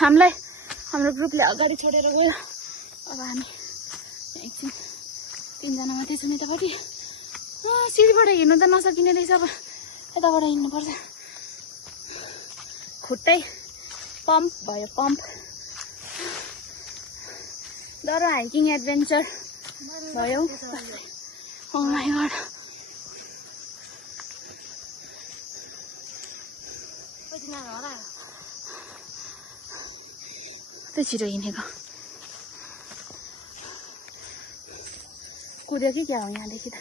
हामीलाई हाम्रो ग्रुपले अगाडि छोडेर गयो। अब हामी एकछिन 3 जना मात्रै छौँ यतापट्टि। सिडीबाट हिँड्नु त नसकिने रहेछ, अब यताबाट हिँड्नुपर्छ। खुट्टै पम्प भयो, पम्प। डर हाइकिङ एडभेन्चर भयो। Oh my god. कति छिटो हिँडेको। कुद्यो कि क्या हो यहाँदेखि त,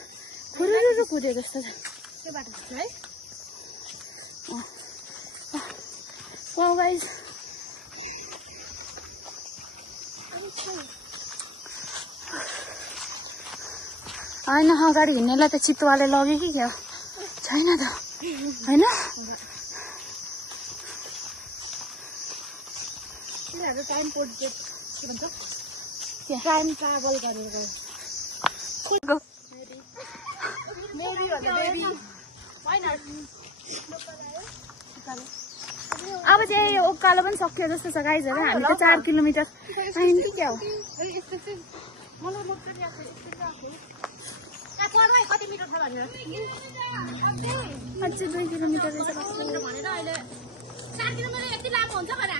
फुरुरु कुद्यो जस्तो छ। त्यो बाटो है। Wow guys. होइन अगाडि हिँड्नेलाई त चितुवाले लग्यो कि क्या छैन त होइन। टाइम ट्राभल गरेर अब चाहिँ यो उकालो पनि सक्यो जस्तो छ गाइजहरू। हामी त 4 किलोमिटर टाइम कि क्या हो। कति मिटर छ भनेर अझै 2 किलोमिटर रहेछ भनेर अहिले 4 किलोमिटर यति लामो हुन्छ भने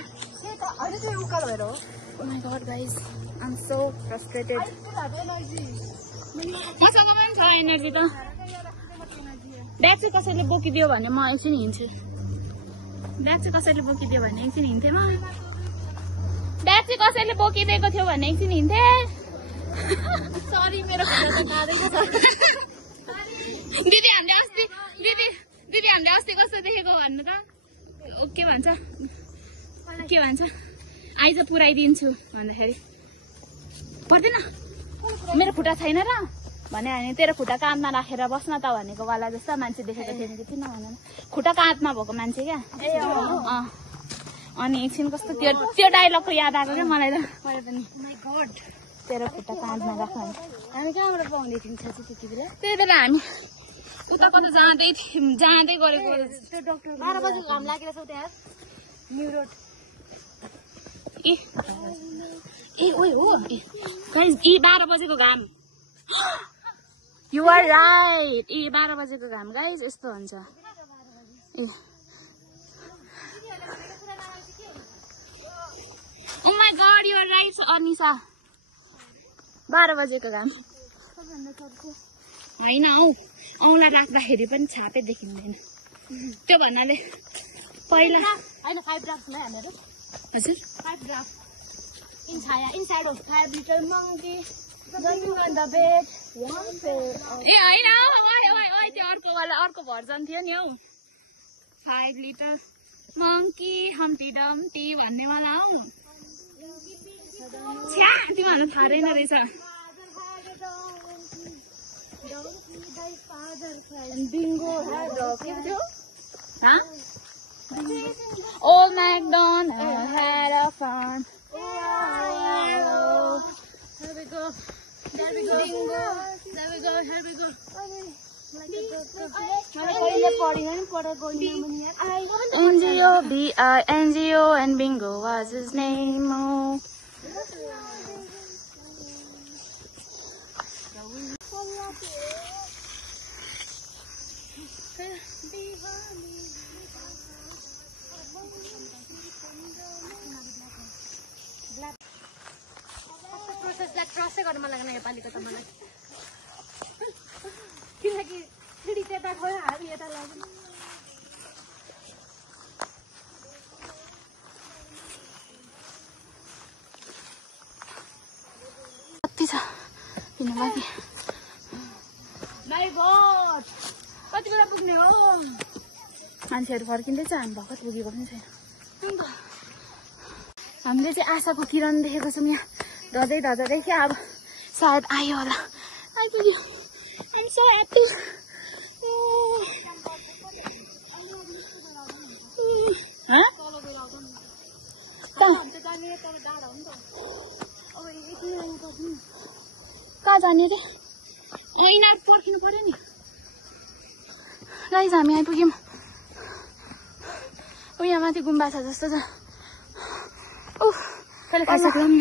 अहिले चाहिँ उकालो भएर हो। Oh my god guys, I'm so frustrated. मसँग पनि छ एनर्जी त। ब्याग चाहिँ कसैले बोकिदियो भने म एकछिन हिँड्छु। ब्याग चाहिँ कसैले बोकिदियो भने एकछिन हिँड्थेँ म। ब्याग चाहिँ कसैले बोकिदिएको थियो भने एकछिन हिँड्थेँ। सरी मेरो खुट्टा त काँदैको छ। दिदी हामीले अस्ति कस्तो देखेको भन्नु त। के भन्छ आइज पुऱ्याइदिन्छु भन्दाखेरि पर्दैन मेरो खुट्टा छैन र भने अनि तेरो खुट्टा काँधमा राखेर बस्न त भनेको वाला जस्तो मान्छे देखेको थियो नि। किन भन खुट्टा काँधमा भएको मान्छे क्या। अनि एकछिन कस्तो त्यो डायलगको याद आएको क्या मलाई त। मैले पनि तेरो खुट्टा काँधमा राख। हामी कहाँबाट पाउँदै थियौँ त्यति बेला? त्यही बेला हामी उता कता जाँदै गरेको। त्यो डाक्टर 12 बजे घाम लागेको छ त्यहाँ न्यू रोड। ए ओइ हो गाइस, 12 बजेको घाम। यु आर राइट, 12 बजेको घाम गाइस यस्तो हुन्छ। Oh my God, you are right Anisa. 12 बजेको घाम होइन हौ। औँला राख्दाखेरि पनि छापे देखिँदैन। त्यो भन्नाले पहिला होइन 5 ड्राफ्ट नै हामीहरू। हजुर 5 ड्राफ्ट इन छाया in shadow 5 little monkey jumping on the bed one fair. ए हैन ओइ त्यो अर्को भर्जन थियो नि हौ। 5 लिटर मंकी हम्टी डम्टी भन्ने वाला हौ। छ्या तिमीहरुलाई थाहा रहेन रहेछ। Bingo had a huh? Old MacDonald had a farm. Here we go. There we go. Bingo. There we go. Here we go. N-G-O-B-I-N-G-O and Bingo was his name. Oh. क्रसै गर्नु मन लागेन नेपालीको त मलाई। किनकि सिडी त्यता गयो हामी यता लाग्यो। कति छ किन बाँकी? माय गॉड कति बेला पुग्ने हो? मान्छेहरू फर्किँदैछ, हामी भर्खर पुगेको पनि छैन। हामीले चाहिँ आशाको किरण देखेको छौँ यहाँ धदै क्या। अब सायद आयो होला। आइपुग्यो। I'm so happy. कहाँ जाने रे? यिनीहरू पर्खिनु पर्यो नि। गाइस हामी आइपुग्यौँ। यहाँ माथि गुम्बा छ जस्तो छ। सबैले खाइसक्लाम न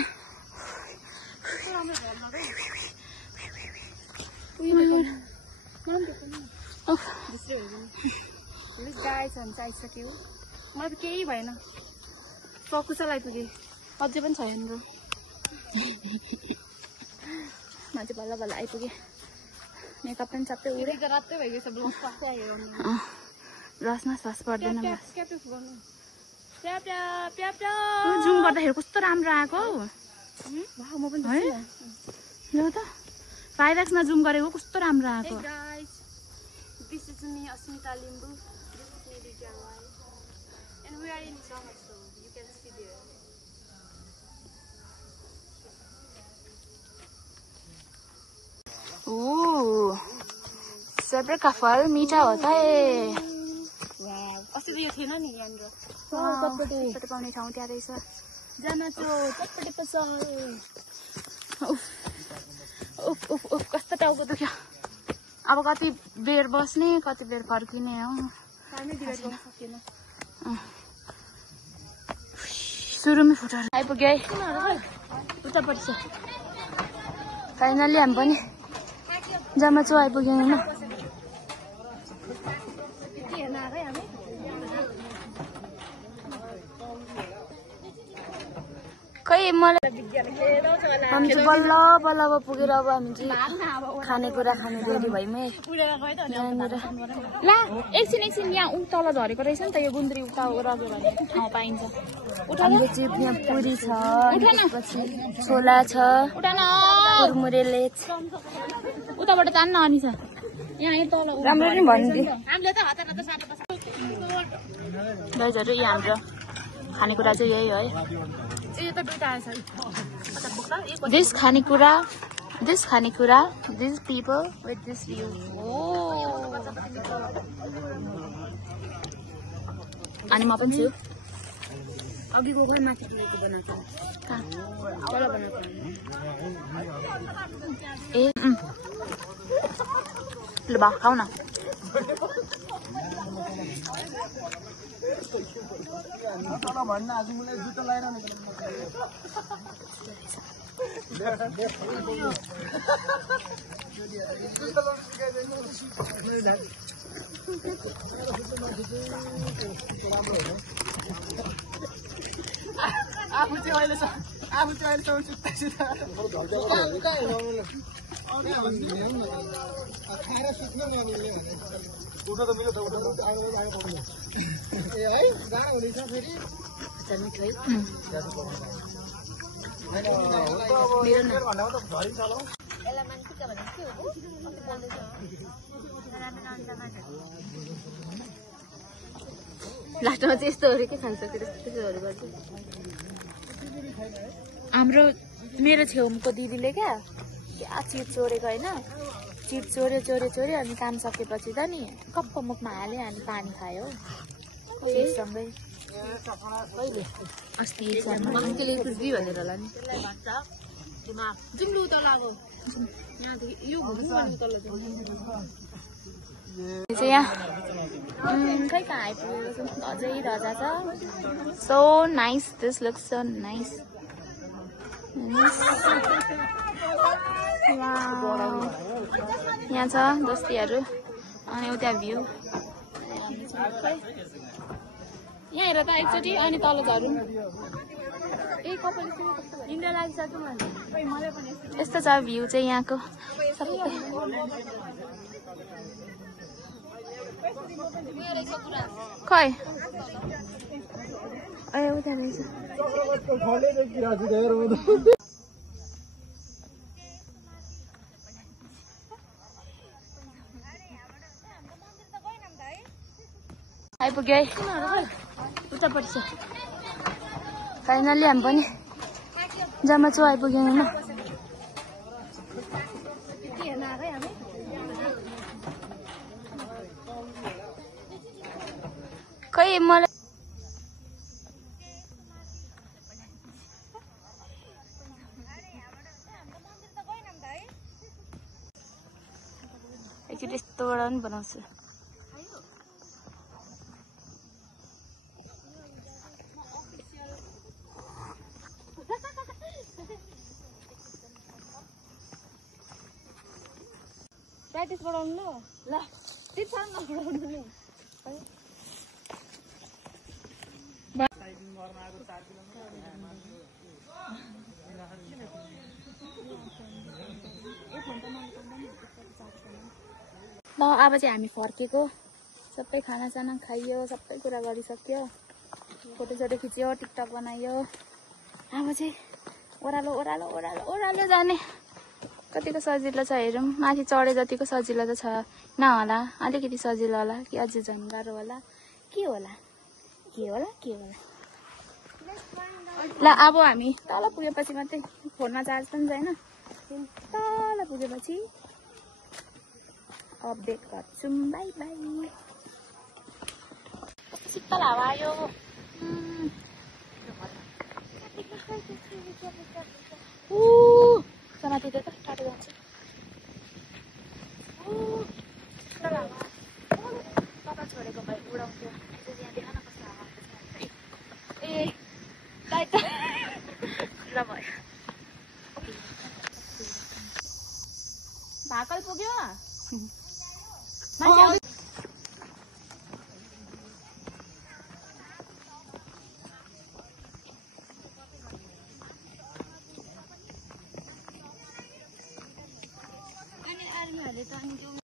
मलाई त केही भएन प्रकुशल आइपुगे अझै पनि छैन र मान्छे बल्ल बल्ल आइपुगे मेकअप पनि सबै उडे रातै भइगएछ ब्लग पासै आयो रसमा सस पर्दैन प्याप्या जुम गर्दाखेरि कस्तो राम्रो आएको म पनि है ल त 5x मा जुम गरेको कस्तो राम्रो आएको This is me, Asmita Limbu. This is me, Lydia Roy. And we are in summer, so you can see there. सब्र का फल मीठा होता है अस्ति त यो थिएन नि यहाँनिर चटपटे पाउने ठाउँ त्यहाँ रहेछ जान त्यो चटपटे पसल उफ उफ उफ कस्तो टाउको दुख्यो अब कति बेर बस्ने कति बेर फर्किने हो सुरुमै फुटेर आइपुग्यो है उतापट्टि छ फाइनल्ली हामी पनि जम्मा छु आइपुग्यौँ होइन खै मलाई हामी चाहिँ बल्ल बल्ल अब पुगेर अब हामी चाहिँ खानेकुरा खाने रेडी भयौँ है ला एकछिन यहाँ तल झरेको रहेछ नि त यो गुन्द्री उता रग्यो भने ठाउँ पाइन्छ हाम्रो चाहिँ यहाँ पुरी छ त्यसपछि छोला छ कुरमुरेले उताबाट जान्न अनि छ यहाँ तल राम्ररी भनिदियो दाइजहरू यहाँ हाम्रो खानेकुरा चाहिँ यही है This khanikura, this people with this view. Oh. Ani ma पनि छु अघिको गए माथि पुगेको बनाएको कहाँ तल बनाएको ए ल बा खाऊ न भन्न आज मलाई जुत्ता लगाएर आफू चाहिँ अहिलेसम्म जुत्ता उठ्न त मिल्यो ए है गाह्रो हुनेछ फेरि मिठो है लास्टमा चाहिँ यस्तोहरू के खाइसक्यो त्यस्तोहरू गर्छ हाम्रो मेरो छेउको दिदीले क्या चिट चोरेको होइन चिट चोर्यो अनि काम सकेपछि त नि कप्प मुखमा हाल्यो अनि पानी खायो सँगै अस्ति अङ्केले खुसी भनेर होला नि जुम्लु उता लाग्यो यो चाहिँ यहाँ खै कहाँ आइपुगेको छु अझै रजा छ so nice this looks so nice यहाँ छ दोस्तीहरू अनि उता भ्यू यहाँ हेर त एकचोटि अनि तल झरौँ इन्द्र लागिसक्यो यस्तो छ भ्यू चाहिँ यहाँको सबै खै ए उता रहेछ आइपुग्यो है उतापट्टि छ फाइनल्ली हामी पनि जम्मा छु आइपुग्यौँ होइन खै मलाई एकचोटि यस्तोबाट पनि बनाउँछु प्र्याक्टिस गराउनु ल टिप्सन नगराउनु नि ल अब चाहिँ हामी फर्केको सबै खानासाना खाइयो सबै कुरा गरिसक्यो फोटोसोटो खिच्यो टिकटक बनायो अब चाहिँ ओह्रालो ओह्रालो ओह्रालो ओह्रालो जाने कतिको सजिलो छ हेरौँ माथि चढे जतिको सजिलो त छ नहोला अलिकति सजिलो होला कि अझै झन् गाह्रो होला के होला के होला के होला ल अब हामी तल पुगेपछि मात्रै फोनमा चार्ज पनि छैन तल पुगेपछि अपडेट गर्छौँ बाई बाई शीतल हावा आयो माथि त टाढो जान्छ शीतल हावा कता छोडेको भए उडाउँथ्यो यहाँ देखा न कस्तो हावा ए दाइ त ल भयो भाकल पुग्यो अनि आर्मीहरूले त अनि